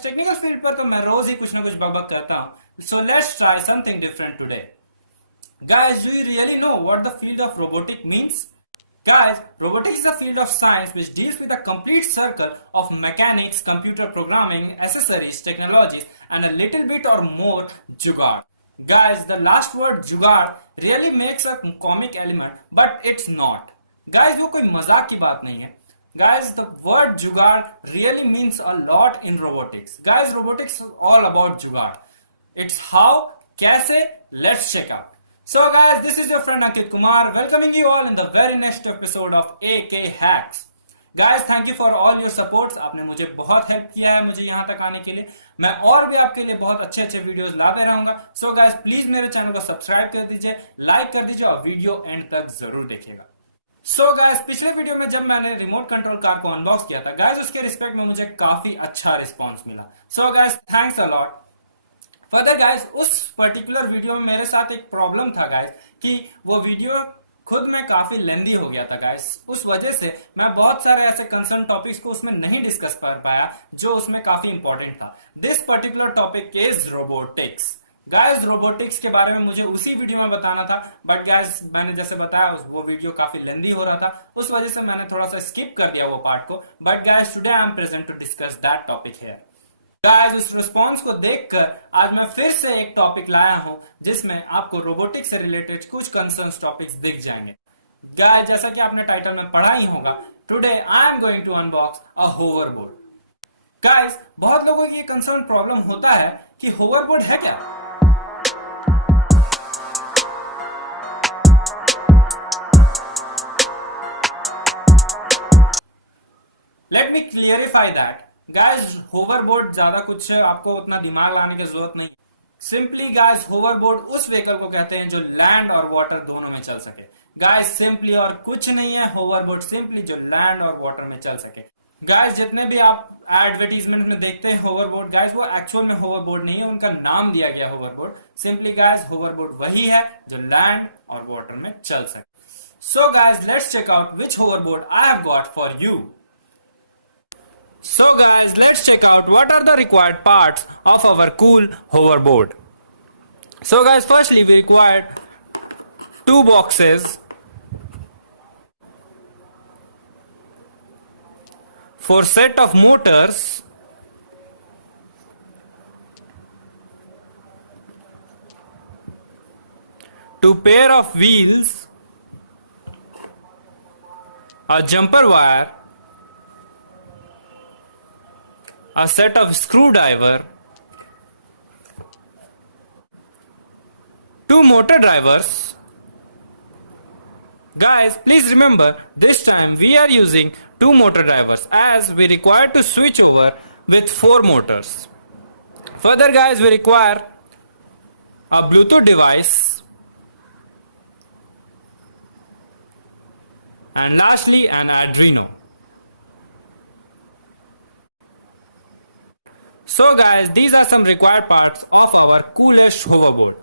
Guys technical field पर तो मैं रोज ही कुछ ना कुछ बकबक करता हूँ. So let's try something different today. Guys, do you really know what the field of robotic means? Guys, robotics is a field of science which deals with a complete circle of mechanics, computer programming, accessories, technologies, and a little bit or more jugaad. Guys, the last word jugaad really makes a comic element, but it's not. Guys, वो कोई मजाक की बात नहीं है. Guys, the word jugaad really means a lot in robotics. Guys, robotics is all about jugaad. It's how, कैसे, let's check out. So guys, this is your friend Ankit Kumar welcoming you all in the very next episode of AK Hacks. Guys, thank you for all your supports. आपने मुझे बहुत help किया है मुझे यहाँ तक आने के लिए. मैं और भी आपके लिए बहुत अच्छे अच्छे वीडियोस लाते रहूंगा. So guys, प्लीज मेरे चैनल को सब्सक्राइब कर दीजिए, लाइक कर दीजिए और वीडियो एंड तक जरूर देखिएगा. So guys, पिछले वीडियो में जब मैंने रिमोट कंट्रोल कार को अनबॉक्स किया था guys, उसके रिस्पेक्ट में मुझे काफी अच्छा रिस्पॉन्स मिला. So guys, thanks a lot. Further guys, उस पर्टिकुलर वीडियो में मेरे साथ एक प्रॉब्लम था गाइस कि वो वीडियो खुद में काफी लेंदी हो गया था गाइस. उस वजह से मैं बहुत सारे ऐसे कंसर्न टॉपिक्स को उसमें नहीं डिस्कस कर पाया जो उसमें काफी इंपॉर्टेंट था. This particular topic is robotics. Guys, robotics के बारे में मुझे उसी वीडियो में बताना था, बट गाइस मैंने जैसे बताया वो वीडियो काफी लेंदी हो रहा था, उस वजह से मैंने थोड़ा सा स्किप कर दिया वो पार्ट को. But guys, today I am present to discuss that topic here. Guys, इस रिस्पॉन्स को देखकर आज मैं फिर से एक टॉपिक लाया हूं जिसमें आपको रोबोटिक्स से रिलेटेड कुछ कंसर्न्स टॉपिक्स दिख जाएंगे. गाइस, जैसा कि आपने टाइटल में पढ़ा ही होगा, today I am going to unbox a hoverboard. Guys, बहुत लोगों की ये कंसर्न प्रॉब्लम होता है कि होवरबोर्ड है क्या. Let me clarify that. Guys, hoverboard ज्यादा कुछ आपको उतना दिमाग लाने की जरूरत नहीं. सिंपली गाइस, होवरबोर्ड उस व्हीकल को कहते हैं जो लैंड और वाटर दोनों में चल सके. गाइस, सिंपली और कुछ नहीं है होवरबोर्ड, सिंपली जो लैंड और वाटर में चल सके. गाइस, जितने भी आप एडवर्टीजमेंट में देखते हैं होवरबोर्ड, गाइस वो एक्चुअल में होवरबोर्ड नहीं है, उनका नाम दिया गया होवरबोर्ड. सिंपली गाइस, होवरबोर्ड वही है जो लैंड और वाटर में चल सके. So guys, let's check out which hoverboard I have got for you. So guys, let's check out what are the required parts of our cool hoverboard. So guys, firstly we required two boxes, for set of motors, two pair of wheels, a jumper wire, a set of screwdriver, two motor drivers. Guys, please remember this time we are using two motor drivers as we require to switch over with 4 motors. Further guys, we require a Bluetooth device, and lastly an Arduino. So guys, these are some required parts of our coolest hoverboard.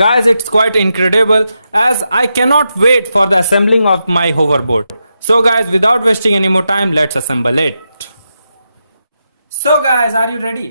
Guys, it's quite incredible as I cannot wait for the assembling of my hoverboard. So guys, without wasting any more time, let's assemble it. So guys, are you ready?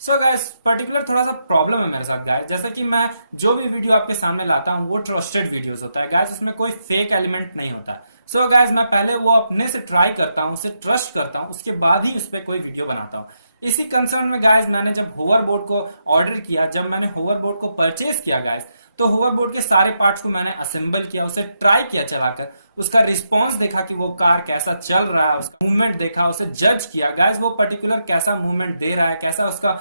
So guys, particular थोड़ा सा problem है मेरे साथ guys. जैसे कि मैं जो भी वीडियो आपके सामने लाता हूँ वो ट्रस्टेड वीडियोस होता है guys, उसमें कोई फेक एलिमेंट नहीं होता. So guys, मैं पहले वो अपने से ट्राई करता हूँ, उसे ट्रस्ट करता हूँ, उसके बाद ही उस पर कोई वीडियो बनाता हूँ. इसी कंसर्न में गाइस, मैंने जब होवरबोर्ड को ऑर्डर किया, जब मैंने होवरबोर्ड को परचेज किया गाइस, तो होवरबोर्ड के सारे पार्ट्स को मैंने असेंबल किया, उसे ट्राई किया चलाकर, उसका रिस्पांस देखा कि वो कार कैसा चल रहा है, उसका मूवमेंट देखा, उसे जज किया गाइस, वो पर्टिकुलर कैसा मूवमेंट दे रहा है, कैसा उसका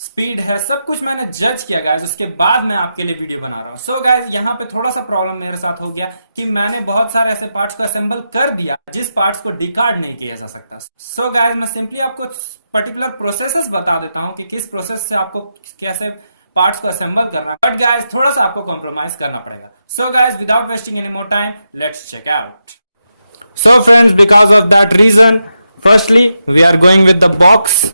स्पीड है, सब कुछ मैंने जज किया गाइस. उसके बाद मैं आपके लिए वीडियो बना रहा हूँ. सो गाइस, यहाँ पे थोड़ा सा प्रॉब्लम मेरे साथ हो गया कि मैंने बहुत सारे ऐसे पार्ट्स को असेंबल कर दिया जिस पार्ट्स को डिकार्ड नहीं किया जा सकता. सो गाइस, मैं सिंपली आपको पर्टिकुलर प्रोसेसेस बता देता हूँ कि किस प्रोसेस से आपको कैसे पार्ट्स को असेंबल करना है. बट गाइस, थोड़ा सा आपको कॉम्प्रोमाइज करना पड़ेगा. So guys, without wasting any more time, let's check out. So friends, because of that reason, firstly we are going with the box.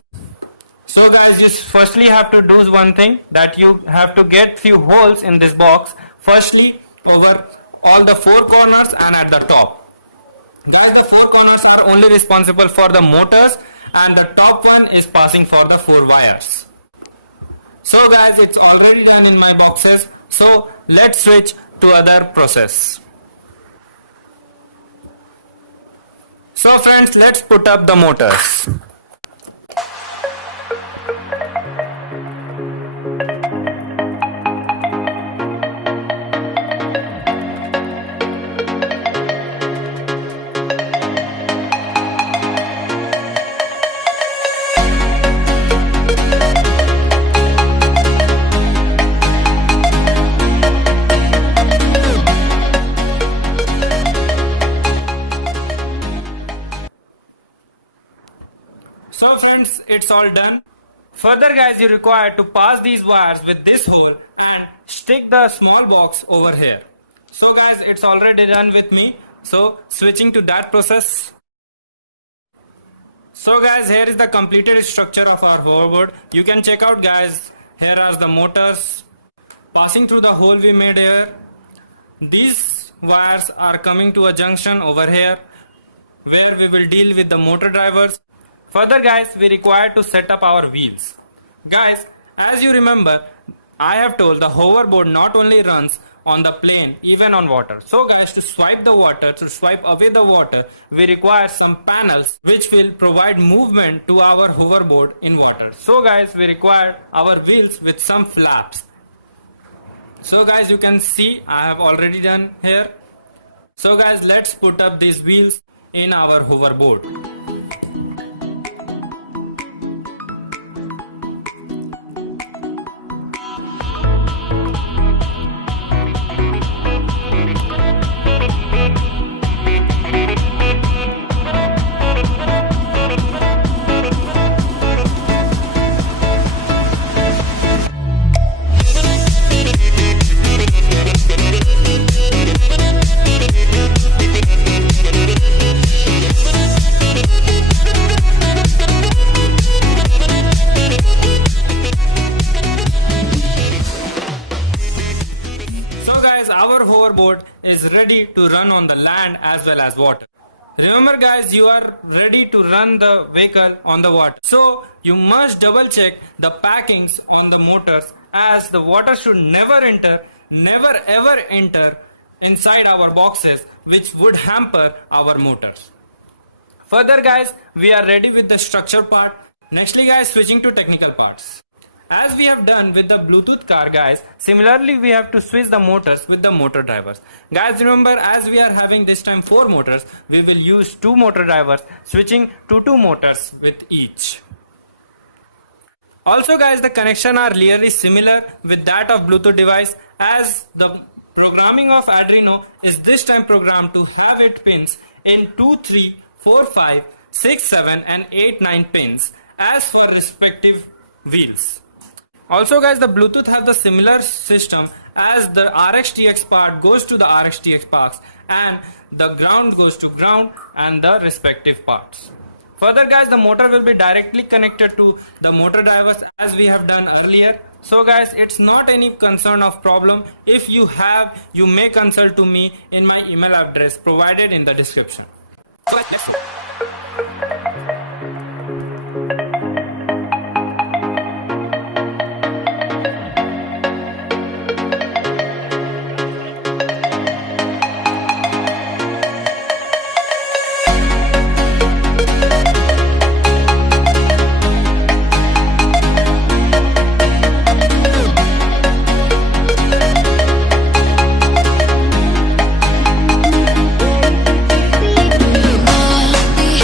So guys, you firstly have to do one thing, that you have to get few holes in this box. Firstly, over all the 4 corners and at the top. Guys, the 4 corners are only responsible for the motors and the top one is passing for the 4 wires. So guys, it's already done in my boxes. So let's switch to other process. So friends, let's put up the motors. So friends, it's all done. Further guys, you require to pass these wires with this hole and stick the small box over here. So guys, it's already done with me. So switching to that process. So guys, here is the completed structure of our hoverboard. You can check out guys, here are the motors passing through the hole we made here. These wires are coming to a junction over here where we will deal with the motor drivers. Further guys, we require to set up our wheels. Guys, as you remember, I have told the hoverboard not only runs on the plane, even on water. So guys, to swipe the water, to swipe away the water, we require some panels which will provide movement to our hoverboard in water. So guys, we require our wheels with some flaps. So guys, you can see I have already done here. So guys, let's put up these wheels in our hoverboard. Our hoverboard is ready to run on the land as well as water. Remember guys, you are ready to run the vehicle on the water. So you must double check the packings on the motors, as the water should never ever enter inside our boxes, which would hamper our motors. Further guys, we are ready with the structure part. Nextly guys, switching to technical parts. As we have done with the Bluetooth car guys, similarly we have to switch the motors with the motor drivers. Guys, remember, as we are having this time 4 motors, we will use 2 motor drivers, switching to 2 motors with each. Also guys, the connection are really similar with that of Bluetooth device, as the programming of Arduino is this time programmed to have it pins in 2, 3, 4, 5, 6, 7 and 8, 9 pins as for respective wheels. Also guys, the Bluetooth have the similar system, as the RxTX part goes to the RxTX parts and the ground goes to ground and the respective parts. Further guys, the motor will be directly connected to the motor drivers as we have done earlier. So guys, it's not any concern of problem. If you have, you may consult to me in my email address provided in the description. So let's go.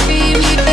Be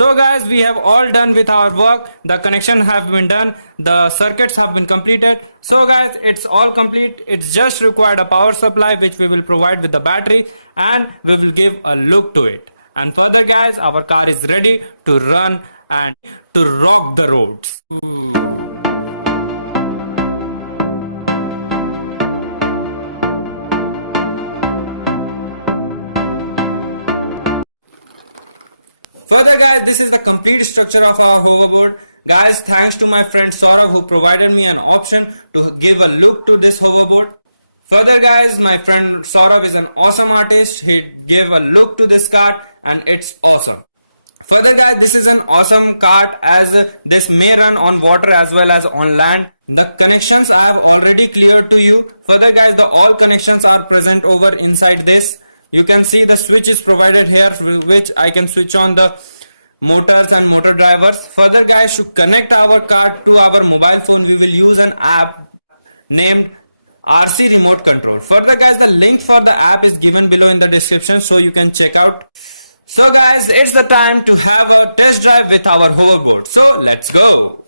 So guys, we have all done with our work. The connection have been done. The circuits have been completed. So guys, it's all complete. It's just required a power supply which we will provide with the battery, and we will give a look to it. And further guys, our car is ready to run and to rock the roads. Further guys, this is the complete structure of our hoverboard. Guys, thanks to my friend Saurabh who provided me an option to give a look to this hoverboard. Further guys, my friend Saurabh is an awesome artist. He gave a look to this cart and it's awesome. Further guys, this is an awesome cart as this may run on water as well as on land. The connections I have already cleared to you. Further guys, the all connections are present over inside this. You can see the switch is provided here which I can switch on the motors and motor drivers. Further guys, to connect our cart to our mobile phone, we will use an app named RC Remote Control. Further guys, the link for the app is given below in the description so you can check out. So guys, it's the time to have a test drive with our hoverboard. So let's go.